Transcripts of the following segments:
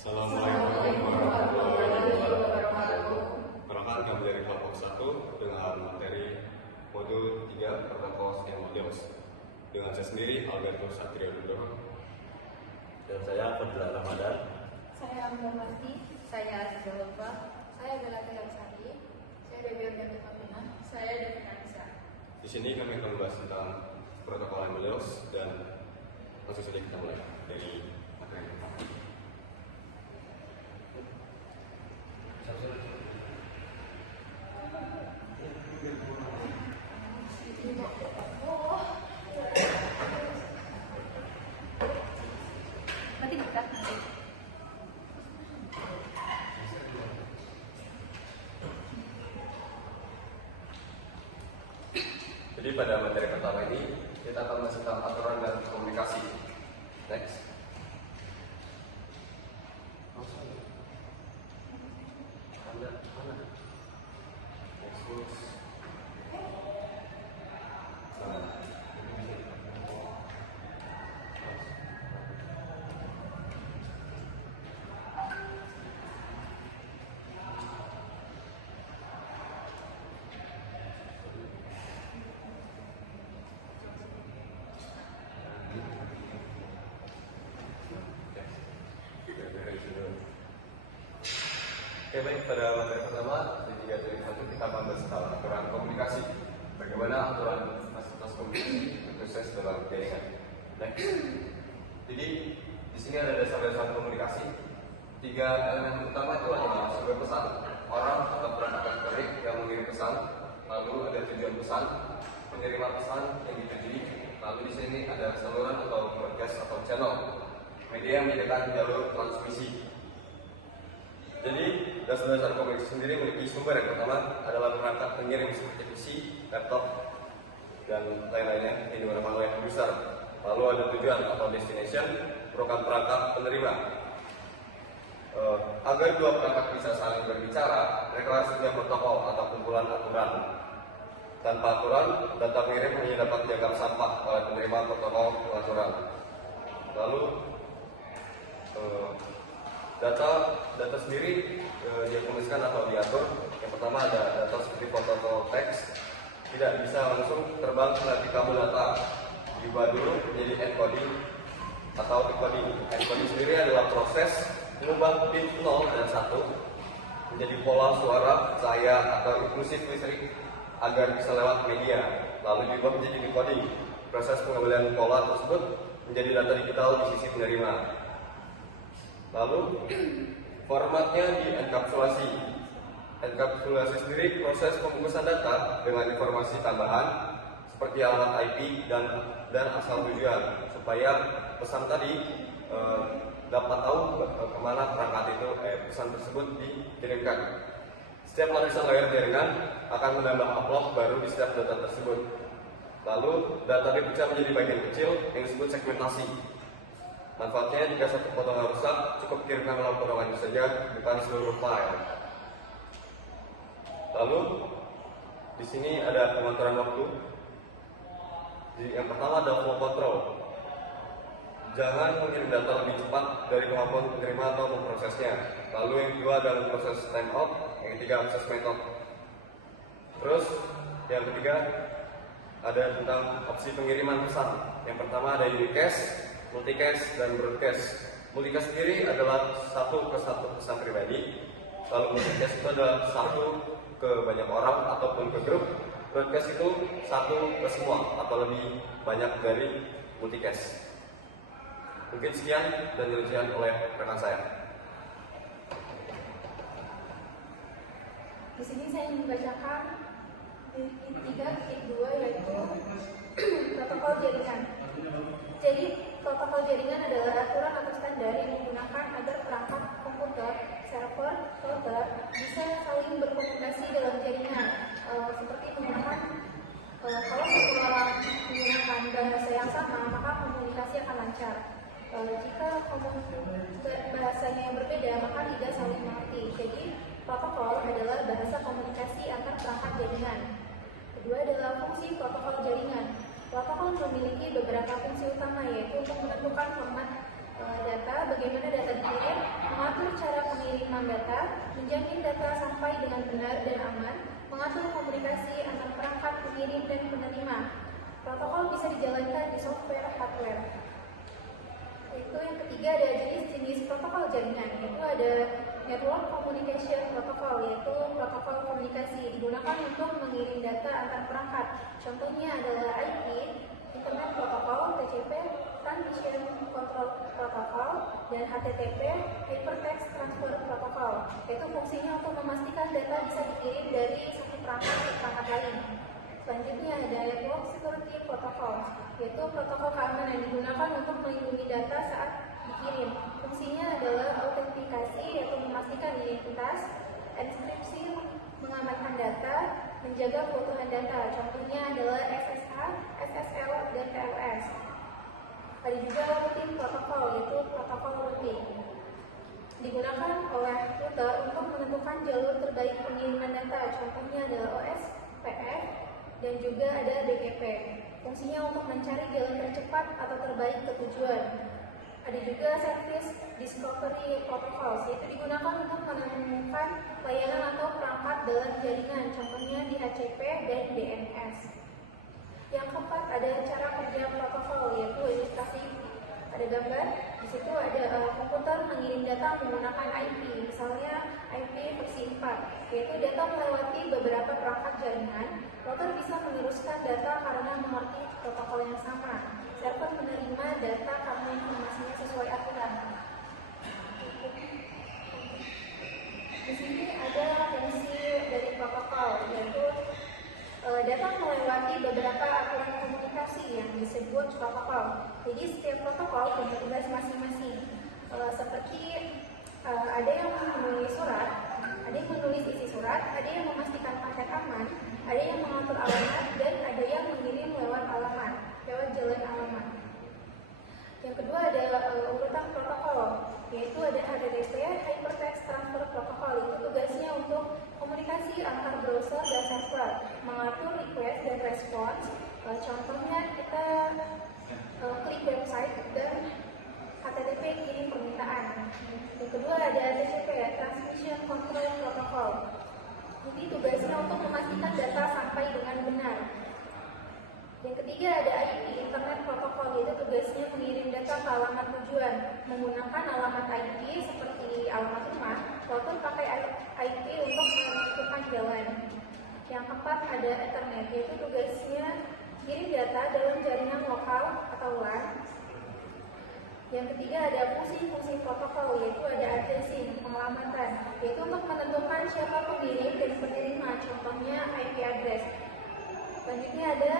Assalamualaikum warahmatullahi wabarakatuh. Perkenalkan kami dari kelompok 1 dengan materi modul 3 protokol modules. Dengan saya sendiri Alberto Satrio Nugroho. Dan saya Fadila Ramadan. Saya Amda Masdi. Saya Aziza Lutfa. Saya adalah Tiara Sari. Saya Dewi Ardianti Fatina. Saya Dewi Anissa. Di sini kami akan membahas tentang protokol modules dan langsung saja kita mulai dari materi pertama. Nanti kita Jadi pada materi pertama ini kita akan membahas tentang aturan dan komunikasi. Next. Oke, baik, pada materi pertama di 3.1 kita akan bahas tentang aturan komunikasi. Bagaimana aturan fasilitas komunikasi sukses dalam jaringan. Next. Jadi di sini ada dasar-dasar komunikasi. 3 elemen utama itu adalah sebuah pesan, orang atau perangkat elektronik yang mengirim pesan, lalu ada tujuan pesan, penerima pesan yang ditujui, lalu di sini ada saluran atau broadcast atau channel, media yang menyediakan jalur transmisi. Jadi, dasar-dasar komunikasi sendiri memiliki sumber. Yang pertama adalah perangkat pengirim seperti PC, laptop, dan lain-lainnya yang digunakan oleh user. Lalu ada tujuan atau destination, merupakan perangkat penerima. Agar dua perangkat bisa saling berbicara, mereka harus punya protokol atau kumpulan aturan. Tanpa aturan, data pengirim hanya dapat dianggap sampah oleh penerima protokol pengaturan. Lalu data sendiri dikomunikasikan atau diatur. Yang pertama ada data seperti protokol teks, tidak bisa langsung terbang ketika data diubah dulu menjadi encoding atau decoding. Encoding sendiri adalah proses mengubah bit 0 dan 1 menjadi pola suara, cahaya atau impulsif listrik agar bisa lewat media, lalu diubah menjadi decoding. Proses pengambilan pola tersebut menjadi data digital di sisi penerima. Lalu formatnya dienkapsulasi. Enkapsulasi sendiri proses pembungkusan data dengan informasi tambahan seperti alamat IP dan asal tujuan supaya pesan tadi dapat tahu kemana perangkat itu pesan tersebut dikirimkan. Setiap lapisan layar jaringan akan menambah amplop baru di setiap data tersebut. Lalu data dipecah menjadi bagian kecil yang disebut segmentasi. Manfaatnya jika satu potongan rusak, cukup kirimkan dalam potongan itu saja, bukan seluruh file. Lalu di sini ada pengaturan waktu. Yang pertama adalah flow control. Jangan mengirim data lebih cepat dari kemampuan penerima atau memprosesnya. Lalu yang kedua adalah proses timeout. Yang ketiga access method. Terus yang ketiga ada tentang opsi pengiriman pesan. Yang pertama ada unicast, multicast, dan broadcast. Multicast sendiri adalah satu ke satu pesan pribadi. Lalu multicast itu adalah satu ke banyak orang ataupun ke grup. Broadcast itu satu ke semua atau lebih banyak dari multicast. Mungkin sekian dan dijelaskan oleh rekan saya. Di sini saya ingin membacakan titik 3.2 yaitu protokol jaringan. Jadi protokol jaringan adalah aturan atau standar yang digunakan agar perangkat komputer, server, router bisa saling berkomunikasi dalam jaringan. Seperti menggunakan kalau semua orang menggunakan bahasa yang sama, maka komunikasi akan lancar. Jika bahasanya yang berbeda, maka tidak saling mengerti. Jadi protokol adalah bahasa komunikasi antar perangkat jaringan. Kedua adalah fungsi protokol jaringan. Protokol memiliki beberapa fungsi utama, yaitu untuk menentukan format data, bagaimana data dikirim, mengatur pengiriman data, menjamin data sampai dengan benar dan aman, mengatur komunikasi antar perangkat pengirim dan penerima. Protokol bisa dijalankan di software hardware. Itu yang ketiga ada jenis-jenis protokol jaringan, yaitu ada network communication protocol, yaitu protokol komunikasi digunakan untuk mengirim data antar perangkat. Contohnya adalah IP, Internet Protocol, TCP, Transmission Control Protocol, dan HTTP, Hypertext Transfer Protocol. Yaitu fungsinya untuk memastikan data bisa dikirim dari satu perangkat ke perangkat lain. Selanjutnya ada Network Security Protocol, yaitu protokol keamanan yang digunakan untuk melindungi data saat dikirim. Fungsinya adalah autentikasi, yaitu memastikan identitas, enkripsi, mengamankan data, menjaga keutuhan data. Contohnya adalah SSH, SSL, dan TLS. Ada juga routing protokol, yaitu protokol routing. Digunakan oleh router untuk menentukan jalur terbaik pengiriman data. Contohnya adalah OSPF dan juga ada BGP. Fungsinya untuk mencari jalan tercepat atau terbaik ke tujuan. Ada juga Service Discovery Protocol, yaitu digunakan untuk menemukan layanan atau perangkat dalam jaringan, contohnya DHCP dan DNS. Yang keempat ada cara kerja protokol, yaitu ilustrasi. Ada gambar, di situ ada komputer mengirim data menggunakan IP, misalnya IP versi 4, yaitu data melewati beberapa perangkat jaringan. Router bisa meneruskan data karena mengerti protokol yang sama. Server menerima data karena informasinya sesuai aturan. Di sini ada fungsi dari protokol, yaitu data melewati beberapa aturan komunikasi yang disebut protokol. Jadi setiap protokol punya tugas masing-masing. Seperti ada yang menulis surat, ada yang menulis isi surat, ada yang memastikan paket aman, ada yang mengatur alamat, dan ada yang mengirim lewat alamat, lewat jalan alamat. Yang kedua ada urutan protokol, yaitu ada HTTP, Hypertext Transfer Protocol. Itu tugasnya untuk komunikasi antar browser dan server, mengatur request dan response. Contohnya kita klik website dan HTTP kirim permintaan. Yang kedua ada TCP, Transmission Control Protocol. Jadi tugasnya untuk memastikan data sampai dengan benar. Yang ketiga ada IP, Internet Protocol, yaitu tugasnya mengirim data ke alamat tujuan. Menggunakan alamat IP seperti alamat rumah, router pakai IP untuk menentukan jalan. Yang keempat ada Ethernet, yaitu tugasnya kirim data dalam jaringan lokal atau LAN. Yang ketiga ada fungsi-fungsi protokol, yaitu ada addressing, pengelamatan, yaitu untuk menentukan siapa pengirim dan penerima, contohnya IP address. Selanjutnya ada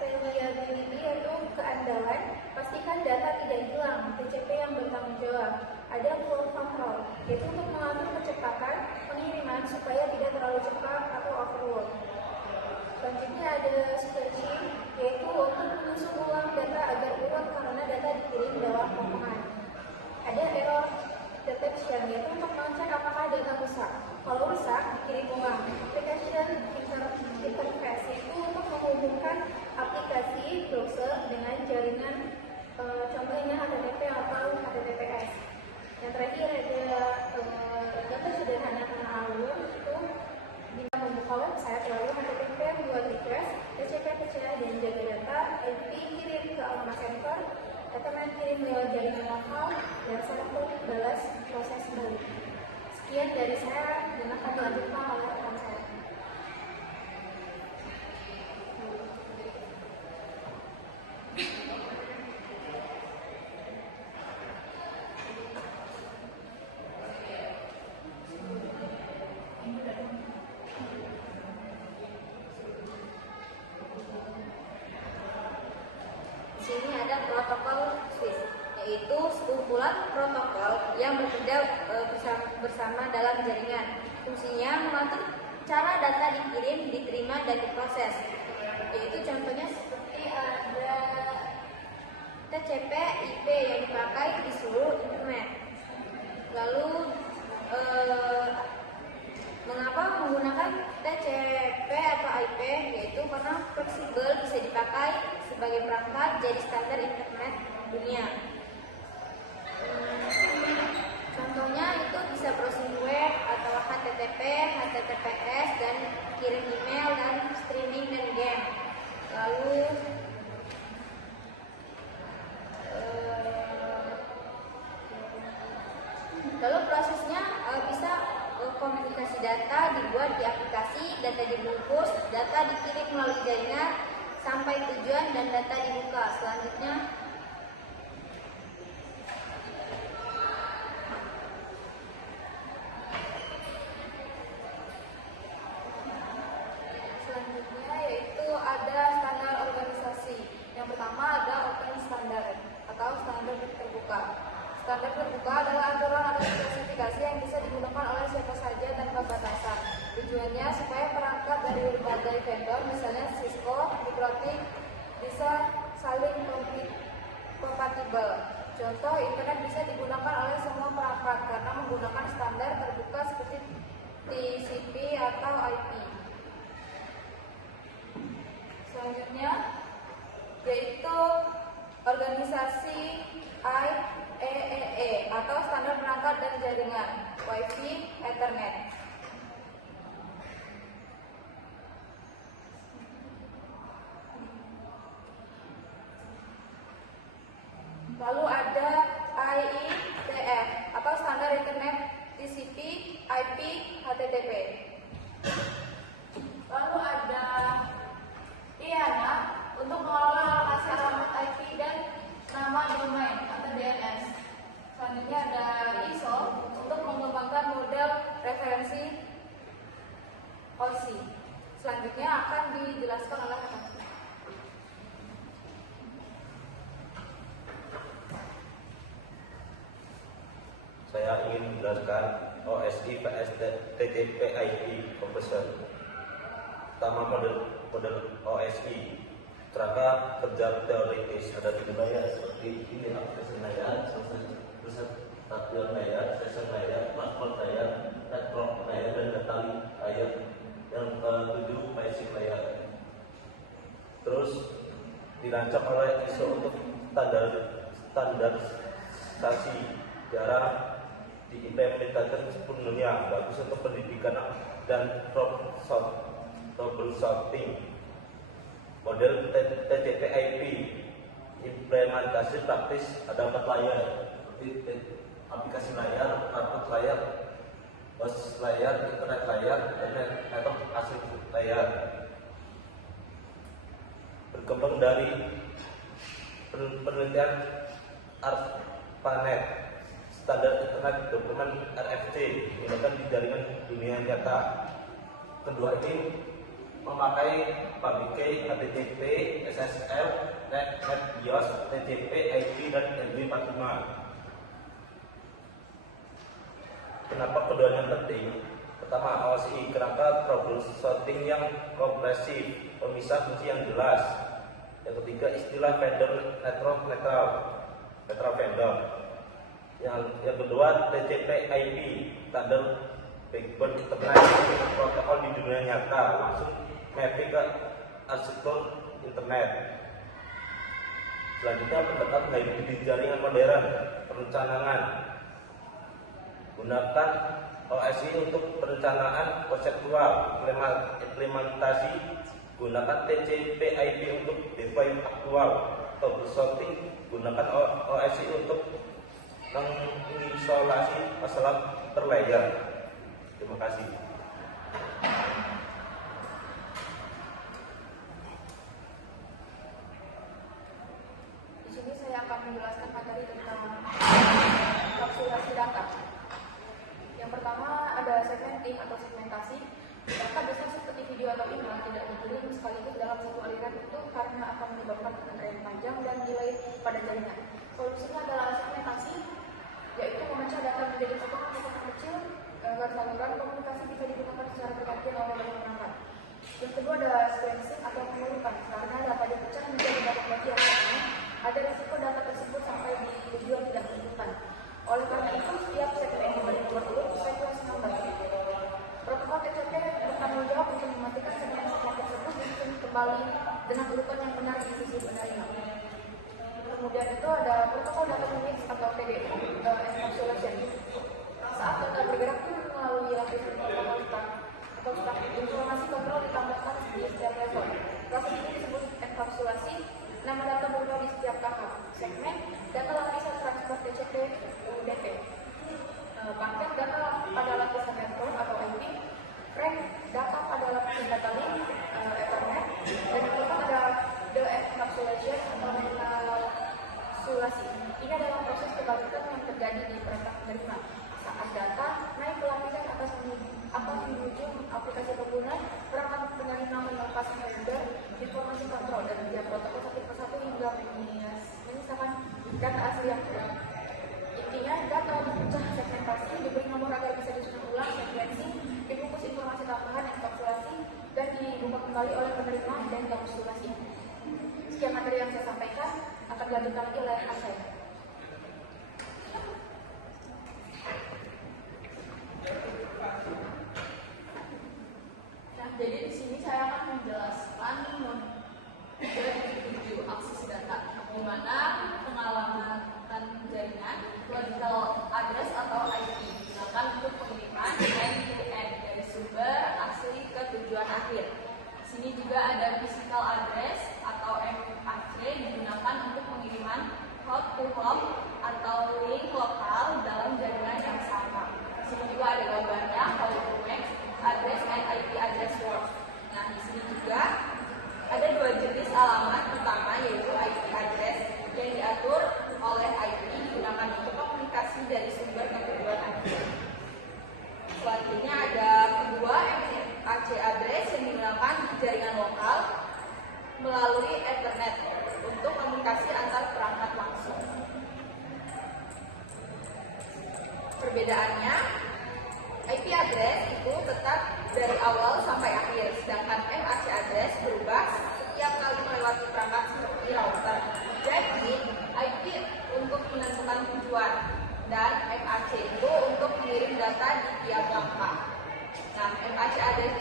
reliability, yaitu keandalan, pastikan data tidak hilang, TCP yang bertanggung jawab. Ada flow control, yaitu untuk mengatur kecepatan pengiriman supaya tidak terlalu cepat atau overload. Selanjutnya ada stretching, yaitu untuk mengusung ulang data agar urut karena data dikirim dalam potongan. Ada error detection, yaitu untuk mengecek apakah data rusak. Kalau rusak, dikirim ulang. Application interface, yaitu untuk menghubungkan aplikasi browser dengan jaringan, contohnya HTTP atau HTTPS. Yang terakhir ada gambar sederhana tentang alur, itu bisa membuka website lalu HTTP buat request, TCP pecah dan jaga data, IP kirim ke alamat server, Ethernet kirim lewat jaringan lokal, dan server balas proses balik. Sekian dari saya, dan akan dilanjutkan oleh rekan saya. Di sini ada protokol SWIFT, yaitu sekumpulan protokol yang bekerja bersama dalam jaringan. Fungsinya mengatur cara data dikirim, diterima, dan diproses. Yaitu contohnya seperti ada TCP, IP yang dipakai di seluruh internet. Lalu mengapa menggunakan TCP atau IP? Yaitu karena fleksibel, bisa dipakai sebagai perangkat jadi standar internet dunia. Contohnya itu bisa proses Lalu prosesnya bisa komunikasi data dibuat di aplikasi, data dibungkus, data dikirim melalui jaringan sampai tujuan dan data dibuka. Selanjutnya yaitu ada standar organisasi. Yang pertama ada open standard atau standar terbuka. Standar terbuka adalah aturan atau spesifikasi yang bisa digunakan oleh siapa saja tanpa batasan. Tujuannya supaya perangkat dari berbagai vendor, misalnya Cisco, Microtik, bisa saling kompatibel. Contoh, internet bisa digunakan oleh semua perangkat karena menggunakan standar terbuka seperti TCP atau IP. Selanjutnya yaitu organisasi IEEE atau standar perangkat dan jaringan Wi-Fi Ethernet. Lalu ada IETF atau standar internet TCP, IP, HTTP. Lalu ada IANA untuk mengelola alokasi alamat IP dan nama domain atau DNS. Selanjutnya ada ISO untuk mengembangkan model referensi OC. Selanjutnya akan dijelaskan oleh Hakim. Saya ingin menjelaskan OSI TCP IP conversion. Pertama, model OSI kerangka kerja teoritis ada 3 layer seperti ini: application layer, stasiun layer, session layer, transport layer, network layer, dan data layer. Yang ke-7 basic layer. Terus dirancang oleh ISO untuk standarisasi, jarang diimplementasikan sepenuhnya, bagus untuk pendidikan dan troubleshooting. Model TCP/IP implementasi praktis ada 4 layer seperti aplikasi layer, network layer, host layer, internet layer, dan network asset layer. Berkembang dari penelitian ARPANET, standar internet dokumen RFC digunakan di jaringan dunia nyata. Kedua ini memakai PABIK, HTTP, SSL, NetBIOS, TCP, IP, dan MB45. Kenapa keduanya penting? Pertama, OSI kerangka troubleshooting yang kompresif, pemisah fungsi yang jelas. Yang ketiga, istilah vendor network netral vendor. Yang kedua, TCP/IP, standar backbone internet, protokol di dunia nyata, langsung mapping ke arsitektur internet. Selanjutnya, pendekatan hybrid di jaringan modern, perencanaan. Gunakan OSI untuk perencanaan konseptual, implementasi. Gunakan TCP/IP untuk device aktual, troubleshooting. Gunakan OSI untuk mengisolasi masalah per-layer. Terima kasih. Di sini saya akan menjelaskan materi tentang kapsulasi data. Yang pertama ada segmenting atau segmentasi. Data besar seperti video atau iklan tidak dikirim sekaligus dalam satu aliran itu karena akan menyebabkan antrean panjang dan delay pada jaringan. Solusinya adalah segmentasi, yaitu memecah data menjadi kotak-kotak kecil agar saluran komunikasi bisa digunakan secara bergantian oleh banyak perangkat. Yang kedua ada sequencing atau pengurukan, karena data dipecah menjadi banyak bagian karena ada risiko data tersebut sampai di tujuan tidak ditentukan. Oleh karena itu, setiap segmen diberi nomor urut sequence number. Protokol TCP bertanggung jawab untuk mematikan segmen-segmen tersebut dan kembali dengan urutan yang benar di sisi benarnya. Kemudian itu ada protokol data terjadi di perangkat penerima. Saat data naik ke lapisan atas menuju aplikasi pengguna, perangkat penerima melepas header informasi kontrol dan dia protokol satu persatu hingga menyisakan data asli yang kurang. Intinya, data dipecah segmentasi, diberi nomor agar bisa disusun ulang, sekuensi, dibungkus informasi tambahan, enkapsulasi, dan dibuka kembali oleh penerima dan enkapsulasi. Sekian materi yang saya sampaikan, akan dilanjutkan lagi oleh Asep. Nah, jadi di sini saya akan menjelaskan model 7 akses data, di mana pengalamatan jaringan logical address atau IP digunakan untuk pengiriman end-to-end dari sumber asli ke tujuan akhir. Di sini juga ada physical address atau MAC digunakan untuk pengiriman hop to hop atau link lokal dalam jaringan yang sama. Di sini juga ada gambarnya how to make address and IP address work. Nah, di sini juga ada dua jenis alamat utama, yaitu IP address yang diatur oleh IP digunakan untuk komunikasi dari sumber ke tujuan akhir. Selanjutnya ada kedua MAC address yang digunakan di jaringan lokal melalui Ethernet untuk komunikasi antar perangkat langsung. Perbedaannya, IP address itu tetap dari awal sampai akhir, sedangkan MAC address berubah setiap kali melewati perangkat seperti router. Jadi, IP untuk menentukan tujuan dan MAC itu untuk mengirim data di tiap langkah. Nah, MAC address